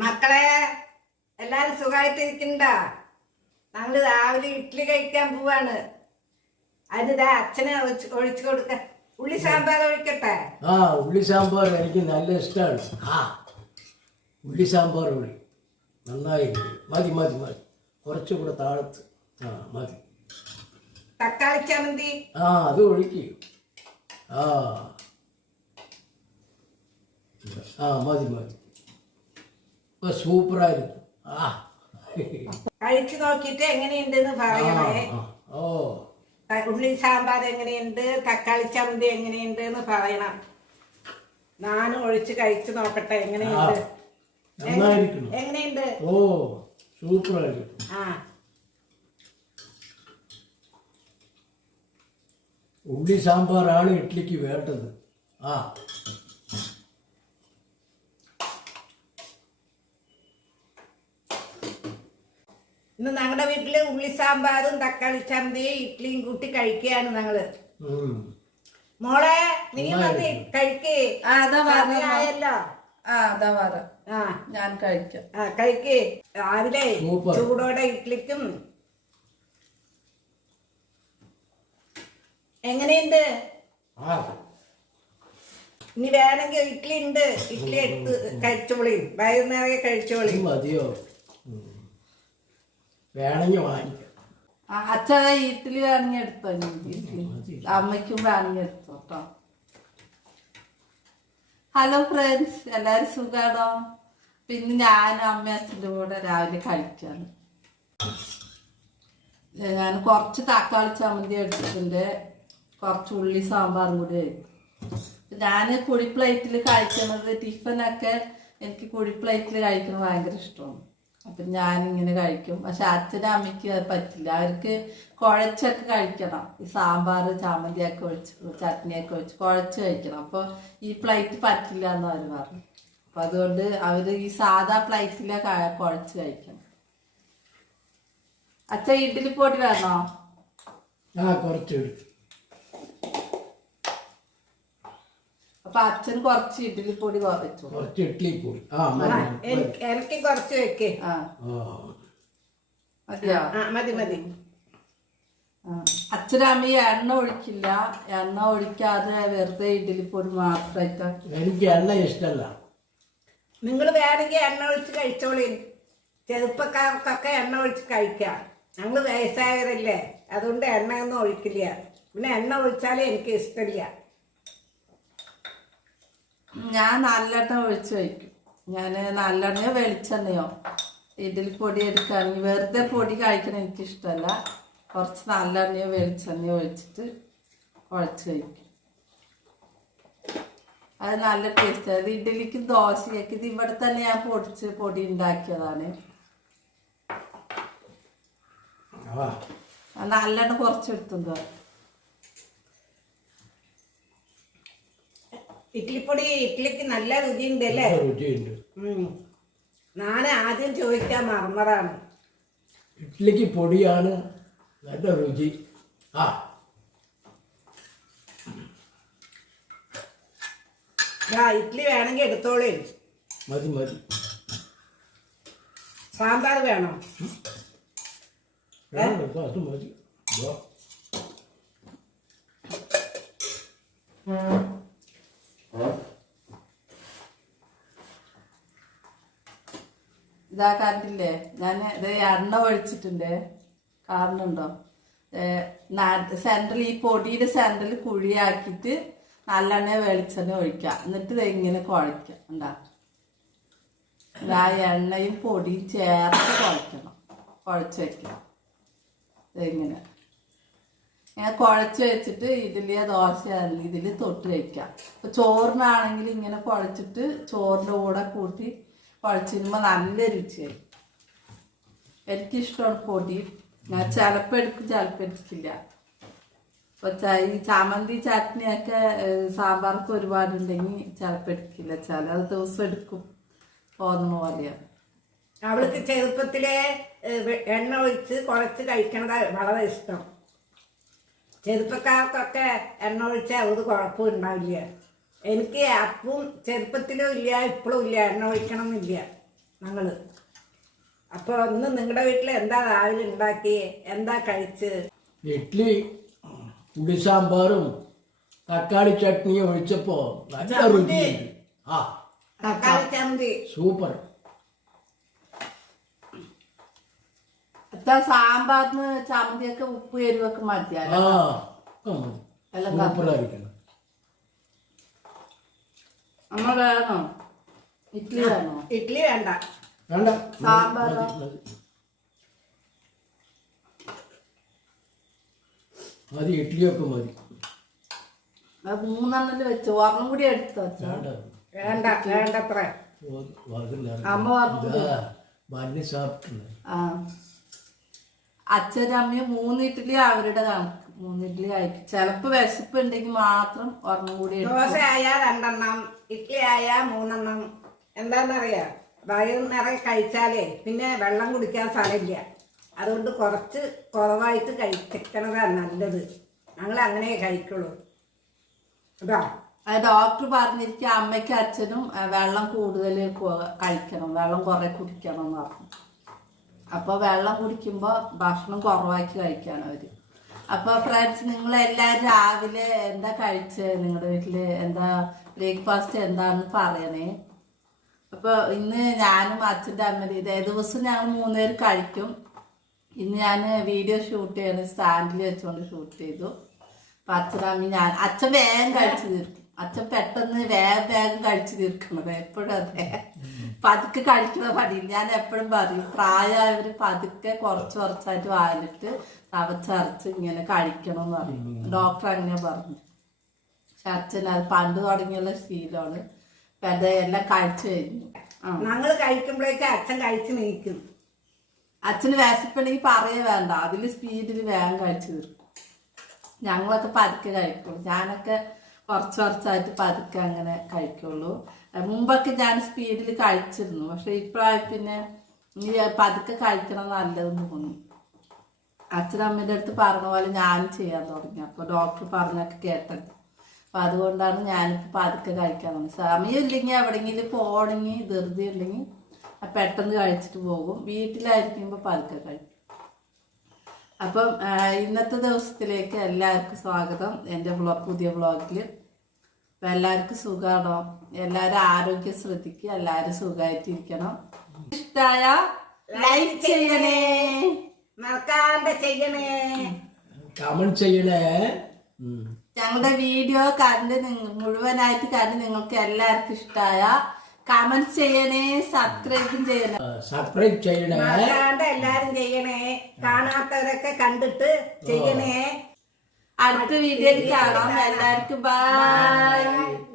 മക്കളെ എല്ലാരും സുഖമായിട്ടിരിക്കണ്ട. ഞങ്ങള് രാവിലെ ഇഡ്ഡലി കഴിക്കാൻ പോവാണ്. അതിന് അച്ഛനെ ഒഴിച്ചു കൊടുക്ക. ഉള്ളി സാമ്പാർ ഒഴിക്കട്ടെ? ആ, ഉള്ളി സാമ്പാർ എനിക്ക് നല്ല ഇഷ്ടമാണ്. ആ, ഉള്ളി സാമ്പാർ ഒഴി നന്നായി. മതി മതി മതി, കുറച്ചുകൂടെ താഴത്ത്. ആ മതി. തക്കാളി ചമ്മന്തി? ആ, അത് ഒഴിക്ക്. ആ ആ മതി മതി, ഇപ്പൊ സൂപ്പറായിരിക്കും. ആ, കഴിച്ചു നോക്കിയിട്ട് എങ്ങനെയുണ്ടെന്ന് പറയണേ. ഓ, ഉള്ളി സാമ്പാർ എങ്ങനെയുണ്ട്, തക്കാളി ചമ്മന്തി എങ്ങനെയുണ്ട് എന്ന് പറയണം. ഞാനും ഒഴിച്ച് കഴിച്ചു നോക്കട്ടെ എങ്ങനെയുണ്ട്. എങ്ങനെയുണ്ട്? ഓ, സൂപ്പറായിരിക്കും. ആ, ഉള്ളി സാമ്പാറാണ് ഇഡ്ഡലിക്ക് വേണ്ടത്. ആ, ഇന്ന് ഞങ്ങളുടെ വീട്ടില് ഉള്ളി സാമ്പാറും തക്കാളി ചമ്മന്തിയും ഇഡ്ഡലിയും കൂട്ടി കഴിക്കുകയാണ് ഞങ്ങള്. മോളെ നീ വന്ന് കഴിക്കേ. ആയല്ലോ. ഞാൻ കഴിക്കാം. കഴിക്കേ. രാവിലെ ചൂടോടെ ഇഡ്ഡലിക്കും. എങ്ങനെയുണ്ട്? ഇനി വേണമെങ്കിൽ ഇഡ്ഡലി ഉണ്ട്, ഇഡ്ഡലി എടുത്ത് കഴിച്ചോളി. വൈകുന്നേരം കഴിച്ചോളി. മതിയോ? വേണമെങ്കിൽ വാങ്ങിക്കാം. അച്ഛൻ ഇഡ്ഡലി വേണമെങ്കിൽ എടുത്തോ, അമ്മയ്ക്കും വേണമെങ്കിൽ എടുത്തോ കേട്ടോ. ഹലോ ഫ്രണ്ട്സ്, എല്ലാവരും സുഖാണോ? പിന്നെ ഞാനും അമ്മ അച്ഛൻ്റെ കൂടെ രാവിലെ കഴിക്കാണ്. ഞാൻ കുറച്ച് തക്കാളി ചമ്മന്തി എടുത്തിട്ടുണ്ട്, കുറച്ച് ഉള്ളി സാമ്പാറും കൂടി കഴിക്കും. ഞാൻ കുഴി പ്ലേറ്റിൽ കഴിക്കുന്നത്, ടിഫിനൊക്കെ എനിക്ക് കുഴി പ്ലേറ്റിൽ കഴിക്കുന്നത് ഭയങ്കര ഇഷ്ടമാണ്. അപ്പം ഞാനിങ്ങനെ കഴിക്കും. പക്ഷെ അച്ഛനും അമ്മയ്ക്ക് അത് പറ്റില്ല, അവർക്ക് കുഴച്ചൊക്കെ കഴിക്കണം. ഈ സാമ്പാർ ചമ്മന്തിയൊക്കെ ഒഴിച്ച് ചട്നിയൊക്കെ ഒഴിച്ച് കുഴച്ച് കഴിക്കണം. അപ്പോൾ ഈ പ്ലേറ്റ് പറ്റില്ല എന്ന് അവർ പറഞ്ഞു. അപ്പം അതുകൊണ്ട് അവർ ഈ സാധാ പ്ലേറ്റിലെ കുഴച്ച് കഴിക്കണം. അച്ഛൻ ഇഡ്ഡലി പൊടി വേണോ? കുറച്ച്. അപ്പൊ അച്ഛൻ കുറച്ച് ഇഡ്ഡലി പൊടി വെച്ചു. കുറച്ച് ഇഡ്ഡലി പൊടി. എനിക്ക് കുറച്ച് വെക്കേ. മതിയോ? മതി മതി. അച്ഛനമ്മ എണ്ണ ഒഴിക്കില്ല, എണ്ണ ഒഴിക്കാതെ വെറുതെ ഇഡ്ഡലി പൊടി മാത്രമായിട്ട്. എനിക്ക് എണ്ണ ഇഷ്ടമല്ല. നിങ്ങൾ വേണമെങ്കിൽ എണ്ണ ഒഴിച്ച് കഴിച്ചോളി. ചെറുപ്പക്കാർക്കൊക്കെ എണ്ണ ഒഴിച്ച് കഴിക്കാം. ഞങ്ങൾ വയസ്സായവരല്ലേ, അതുകൊണ്ട് എണ്ണയൊന്നും ഒഴിക്കില്ല. പിന്നെ എണ്ണ ഒഴിച്ചാലും എനിക്ക് ഇഷ്ടമില്ല. ഞാൻ നല്ലെണ്ണ ഒഴിച്ച് വയ്ക്കും. ഞാൻ നല്ലെണ്ണയോ വെളിച്ചെണ്ണയോ ഇഡ്ഡലി പൊടി എടുക്കുകയാണെങ്കിൽ വെറുതെ പൊടി കഴിക്കണം എനിക്കിഷ്ടമല്ല. കുറച്ച് നല്ലെണ്ണയോ വെളിച്ചെണ്ണയോ ഒഴിച്ചിട്ട് കുഴച്ച് കഴിക്കും. അത് നല്ല ടേസ്റ്റ്. അത് ഇഡ്ഡലിക്കും ദോശയൊക്കെ ഇത് ഇവിടെ തന്നെ ഞാൻ പൊടി ഉണ്ടാക്കിയതാണ്. നല്ലെണ്ണ കുറച്ച് എടുത്തുണ്ടോ? ഇഡ്ഡലിപ്പൊടി ഇഡ്ഡലിക്ക് നല്ല രുചിയുണ്ട് അല്ലേ? രുചിയുണ്ട്. ഞാൻ ആദ്യം ചോദിക്കാൻ മറന്നതാണ്. ഇഡ്ഡലിക്ക് പൊടിയാണ് നല്ല രുചി. ഇഡ്ഡലി വേണമെങ്കിൽ എടുത്തോളേ. മതി മതി. സാമ്പാർ വേണോ? അത് മതി. ഇതാ കണ്ടില്ലേ, ഞാൻ ഇത് എണ്ണ ഒഴിച്ചിട്ടുണ്ട്. കാണുന്നുണ്ടോ? സെൻറ്ററിൽ ഈ പൊടിയുടെ സെൻറ്ററിൽ കുഴിയാക്കിയിട്ട് നല്ലെണ്ണ വെളിച്ചെണ്ണ ഒഴിക്കുക. എന്നിട്ട് ഇത് ഇങ്ങനെ കുഴയ്ക്കുക. ഉണ്ടാക്കുക. ആ എണ്ണയും പൊടിയും ചേർത്ത് കുഴയ്ക്കണം, കുഴച്ച് വയ്ക്കണം. ഇതിങ്ങനെ കുഴച്ച് വെച്ചിട്ട് ഇഡ്ഡലിയോ ദോശയാണെങ്കിൽ ഇതിൽ തൊട്ട് വയ്ക്കാം. ഇപ്പോൾ ചോറിനാണെങ്കിൽ ഇങ്ങനെ കുഴച്ചിട്ട് ചോറിൻ്റെ കൂടെ കൂട്ടി കുഴച്ചിരുമ്പോൾ നല്ല രുചിയായി. എനിക്കിഷ്ടമാണ് പൊടി. ഞാൻ ചിലപ്പോൾ എടുക്കും, ചിലപ്പോൾ എടുക്കില്ല. ഇപ്പോൾ ഈ ചമ്മന്തി ചട്നിയൊക്കെ സാമ്പാർക്ക് ഒരുപാടുണ്ടെങ്കിൽ ചിലപ്പോൾ എടുക്കില്ല, ചില ദിവസം എടുക്കും. തോന്നുന്ന പോലെയാണ്. അവൾക്ക് ചെറുപ്പത്തിലെ എണ്ണ ഒഴിച്ച് കുഴച്ച് കഴിക്കണത് വളരെ ഇഷ്ടം. ചെറുപ്പക്കാർക്കൊക്കെ എണ്ണ ഒഴിച്ചാൽ ഒരു കുഴപ്പമുണ്ടാവില്ല. എനിക്ക് അപ്പം ചെറുപ്പത്തിലും ഇല്ല, ഇപ്പോഴും ഇല്ല, എണ്ണ ഒഴിക്കണം എന്നില്ല. ഞങ്ങള്. അപ്പൊ ഒന്ന് നിങ്ങളുടെ വീട്ടിൽ എന്താ രാവിലെ ഉണ്ടാക്കി, എന്താ കഴിച്ച്? ഇഡ്ഡലി ഉള്ളി സാമ്പാറും തക്കാളി ചട്നിയും ഒഴിച്ചപ്പോ നല്ല രുചിയുണ്ട്. ആ തക്കാളി ചമ്മന്തി സൂപ്പർ. സാമ്പാറിന് ചമ്മന്തിയൊക്കെ ഉപ്പ് എരിവൊക്കെ മതിയാലോ. സൂപ്പറായിരിക്കണം. അമ്മ വേണോ? ഇഡ്ഡലി വേണോ? ഇഡ്ഡലി വേണ്ട, വേണ്ട, സാമ്പാറോ? മതി, ഇഡ്ഡലിയൊക്കെ മതി. അത് 3 വെച്ചു, ഒരെണ്ണം കൂടി എടുത്തു വെച്ചോ. വേണ്ട, വേണ്ടത്ര. അമ്മ പറഞ്ഞു. മഞ്ഞ സാപ്പിട്ടുണ്ട്. ആ അച്ഛനും അമ്മയും 3 ഇഡ്ഡലി അവരുടെ കണക്ക്, 3 ഇഡ്ഡലി കഴിക്കും. ചിലപ്പോ വിശപ്പ് ഉണ്ടെങ്കിൽ മാത്രം ഒരെണ്ണം കൂടി ദോശ ആയാ 2 ഇഡ്ഡലി ആയാ 3. എന്താന്നറിയാ, വയറ് നിറയെ കഴിച്ചാലേ പിന്നെ വെള്ളം കുടിക്കാൻ സ്ഥലമില്ല. അതുകൊണ്ട് കുറച്ച് കുറവായിട്ട് കഴിക്കണതാണ് നല്ലത്. ഞങ്ങൾ അങ്ങനെ കഴിക്കുള്ളൂ. അതാ ഡോക്ടർ പറഞ്ഞിരിക്കും അമ്മയ്ക്കും അച്ഛനും വെള്ളം കൂടുതൽ കഴിക്കണം, വെള്ളം കുറെ കുടിക്കണം എന്ന് പറഞ്ഞു. അപ്പൊ വെള്ളം കുടിക്കുമ്പോ ഭക്ഷണം കുറവാക്കി കഴിക്കാണ് അവര്. അപ്പൊ ഫ്രണ്ട്സ്, നിങ്ങൾ എല്ലാവരും രാവിലെ എന്താ കഴിച്ചത്, നിങ്ങളുടെ വീട്ടില് എന്താ ബ്രേക്ക്ഫാസ്റ്റ് എന്താണെന്ന് പറയണേ. അപ്പൊ ഇന്ന് ഞാനും അച്ഛൻ്റെ അമ്മയും ഇതേ ദിവസം ഞങ്ങൾ 3 പേര് കഴിക്കും. ഇന്ന് ഞാൻ വീഡിയോ ഷൂട്ട് ചെയ്യണ സ്റ്റാൻഡിൽ വെച്ചുകൊണ്ട് ഷൂട്ട് ചെയ്തു. അപ്പൊ അച്ഛനമ്മ അച്ഛൻ വേഗം കഴിച്ചു തീർക്കും. അച്ഛൻ പെട്ടെന്ന് വേഗം കഴിച്ചു തീർക്കണത് എപ്പോഴും. അതെ, പതുക്കെ കഴിക്കുന്ന പണി. ഞാൻ എപ്പോഴും പറയും, പ്രായമായവര് പതുക്കെ കുറച്ചായിട്ട് വാലിട്ട് തവച്ചരച്ച് ഇങ്ങനെ കഴിക്കണം എന്ന് പറയും. ഡോക്ടർ അങ്ങനെ പറഞ്ഞു. പക്ഷെ അച്ഛൻ അത് പണ്ട് തുടങ്ങിയുള്ള ശീലമാണ്. അപ്പൊ അതെല്ലാം കഴിച്ചു കഴിഞ്ഞു. ഞങ്ങൾ കഴിക്കുമ്പോഴേക്കും അച്ഛൻ കഴിച്ച് നീക്കും. അച്ഛന് വിശപ്പുണ്ടെങ്കിൽ പറയേ വേണ്ട, അതില് സ്പീഡിൽ വേഗം കഴിച്ചു തീർക്കും. ഞങ്ങളൊക്കെ പതുക്കെ കഴിക്കുള്ളൂ. ഞാനൊക്കെ കുറച്ചായിട്ട് പതുക്കെ അങ്ങനെ കഴിക്കുള്ളൂ. മുമ്പൊക്കെ ഞാൻ സ്പീഡിൽ കഴിച്ചിരുന്നു. പക്ഷെ ഇപ്പോഴായി പിന്നെ പതുക്കെ കഴിക്കണം നല്ലതെന്ന് തോന്നി. അച്ഛനമ്മേൻ്റെ അടുത്ത് പറഞ്ഞ പോലെ ഞാനും ചെയ്യാൻ തുടങ്ങി. അപ്പോൾ ഡോക്ടർ പറഞ്ഞൊക്കെ കേട്ടത്. അപ്പം അതുകൊണ്ടാണ് ഞാനിപ്പോൾ പതുക്കെ കഴിക്കാൻ തുടങ്ങി. സമയം ഇല്ലെങ്കിൽ എവിടെയെങ്കിലും പോകണമെങ്കിൽ ധൃതി ഉണ്ടെങ്കിൽ പെട്ടെന്ന് കഴിച്ചിട്ട് പോകും. വീട്ടിലായിരിക്കുമ്പോൾ പതുക്കെ കഴിക്കും. അപ്പം ഇന്നത്തെ ദിവസത്തിലേക്ക് എല്ലാവർക്കും സ്വാഗതം എൻ്റെ പുതിയ വ്ളോഗിൽ. അപ്പം എല്ലാവർക്കും സുഖമാണോ? എല്ലാവരും ആരോഗ്യം ശ്രദ്ധിക്കുക, എല്ലാവരും സുഖമായിട്ടിരിക്കണം. ഇഷ്ടമായ ലൈക്ക് ചെയ്യണേ, മറക്കാണ്ട് ചെയ്യണേ, കമന്റ് ചെയ്യണേ. ഞങ്ങളുടെ വീഡിയോ മുഴുവനായിട്ട് കണ്ട് നിങ്ങൾക്ക് എല്ലാവർക്കും ഇഷ്ടമായ കമന്റ് ചെയ്യണേ, സബ്സ്ക്രൈബും ചെയ്യണേ. സബ്സ്ക്രൈബ് ചെയ്യണേ, മറക്കാണ്ട് എല്ലാരും ചെയ്യണേ. കാണാത്തവരൊക്കെ കണ്ടിട്ട് ചെയ്യണേ. അടുത്ത വീഡിയോയിൽ കാണാം. എല്ലാവർക്കും ബൈ.